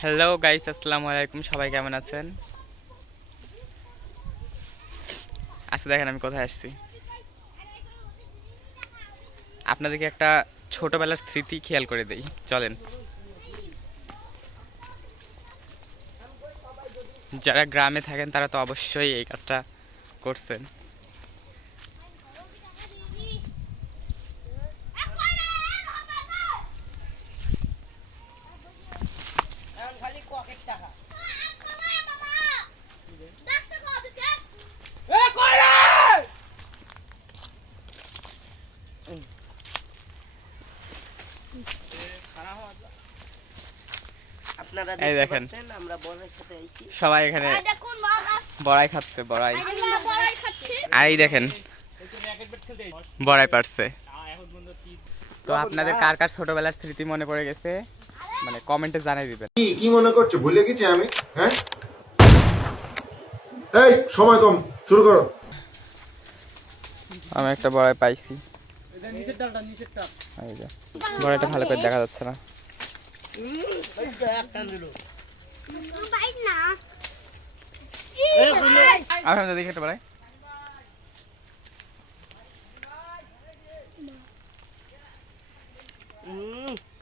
Hello guys, আসসালামু আলাইকুম। সবাই কেমন আছেন? আচ্ছা, দেখেন আমি কোথায় আসছি। আপনাদেরকে একটা ছোটবেলার স্মৃতি খেয়াল করে দেই, চলেন। যারা গ্রামে থাকেন তারা তো অবশ্যই এই কাজটা করছেন। আপনারা এই দেখতে দেখেন পাচ্ছেন আমরা বড়াই খেতে আইছি। সবাই এখানে বড়াই খাচ্ছে, বড়াই। আর এই দেখেন বড়াই পারছে। তো আপনাদের কার কার ছোটবেলার স্মৃতি মনে পড়ে গেছে, মানে কমেন্টে জানিয়ে দিবেন। কি কি মনে করছো? ভুলে গেছি আমি? হ্যাঁ, এই সময় কম, শুরু করো। আমি একটা বড়াই পাইছি। এই যে বড়াইটা ভালো করে দেখা যাচ্ছে না। আপনারা দেখি একটা বড়াই।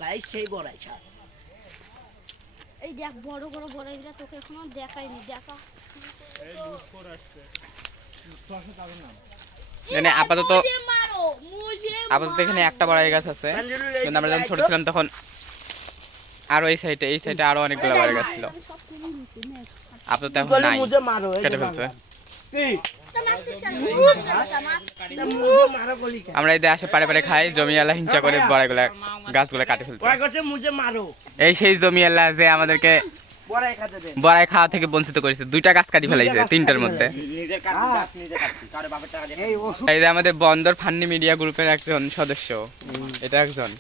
গাইস সেই বড়াই ছাড়। এই দেখ বড় বড় বড়াইগুলা তোকে এখনো দেখাইনি, দেখা এখানে আপাতত এখানে একটা বড়াই গাছ আছে, কিন্তু আমরা যখন ছোট ছিলাম তখন আরো এই সাইডে আরো অনেকগুলো বড়াই গাছ ছিল। আপাতত এখন নাই, মুঝে মারো, এই কেটে যে ফেলছে। মারো গলি কে? আমরা এই আসে পারে পারে খাই, জমিওয়ালা হিংসা করে বড়াইগুলা গাছগুলা কাটে ফেলছে। ওই করছে মুঝে মারো। এই সেই জমিওয়ালা যে আমাদেরকে বড়াই খেতে দেন। বড়াই খাওয়া থেকে বঞ্চিত করেছে। দুইটা গাছ কাটি ফেলাইছে তিনটার মধ্যে। এই ওষুধ এই যে আমাদের বন্দর ফান্নি মিডিয়া গ্রুপের একজন সদস্য, এটা একজন।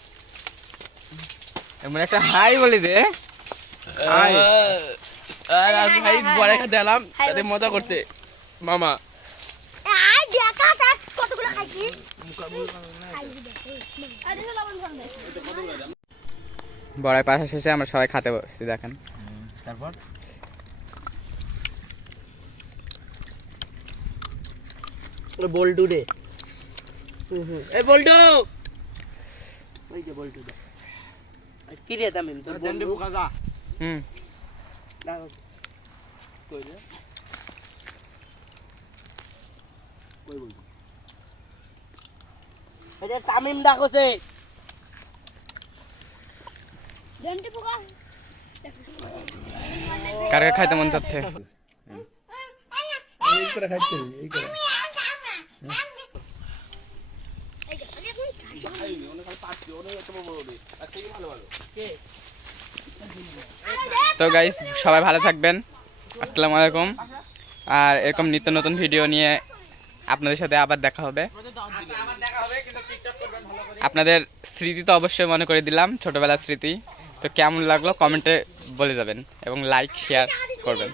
এমন একটা হাই বলে দে। হাই। আর আজ ভাই বড়াই খেতে এলাম, তাদের মজা করছে মামা। আই দেখা দেখ কতগুলো খাইছি। বড়াই পাশা শেষে আমরা সবাই খাতে বসছি, দেখেন। তারপর বল্টু রে। এই বল্টু, ওই যে বল্টু দা। কি রে তামিম তোর বন্ধু বুকাজা? হুম কই রে? কই বলতো? এটা তামিম ডাকছে। জন্টি পোকা কার কার খাইতে মন চাচ্ছে? এই করে খাইতে, এই করে। তো গাইস, সবাই ভালো থাকবেন। আসসালামু আলাইকুম। আর এরকম নিত্য নতুন ভিডিও নিয়ে আপনাদের সাথে আবার দেখা হবে। আপনাদের স্মৃতি তো অবশ্যই মনে করে দিলাম, ছোটবেলার স্মৃতি। তো কেমন লাগলো কমেন্টে বলে যাবেন এবং লাইক শেয়ার করবেন।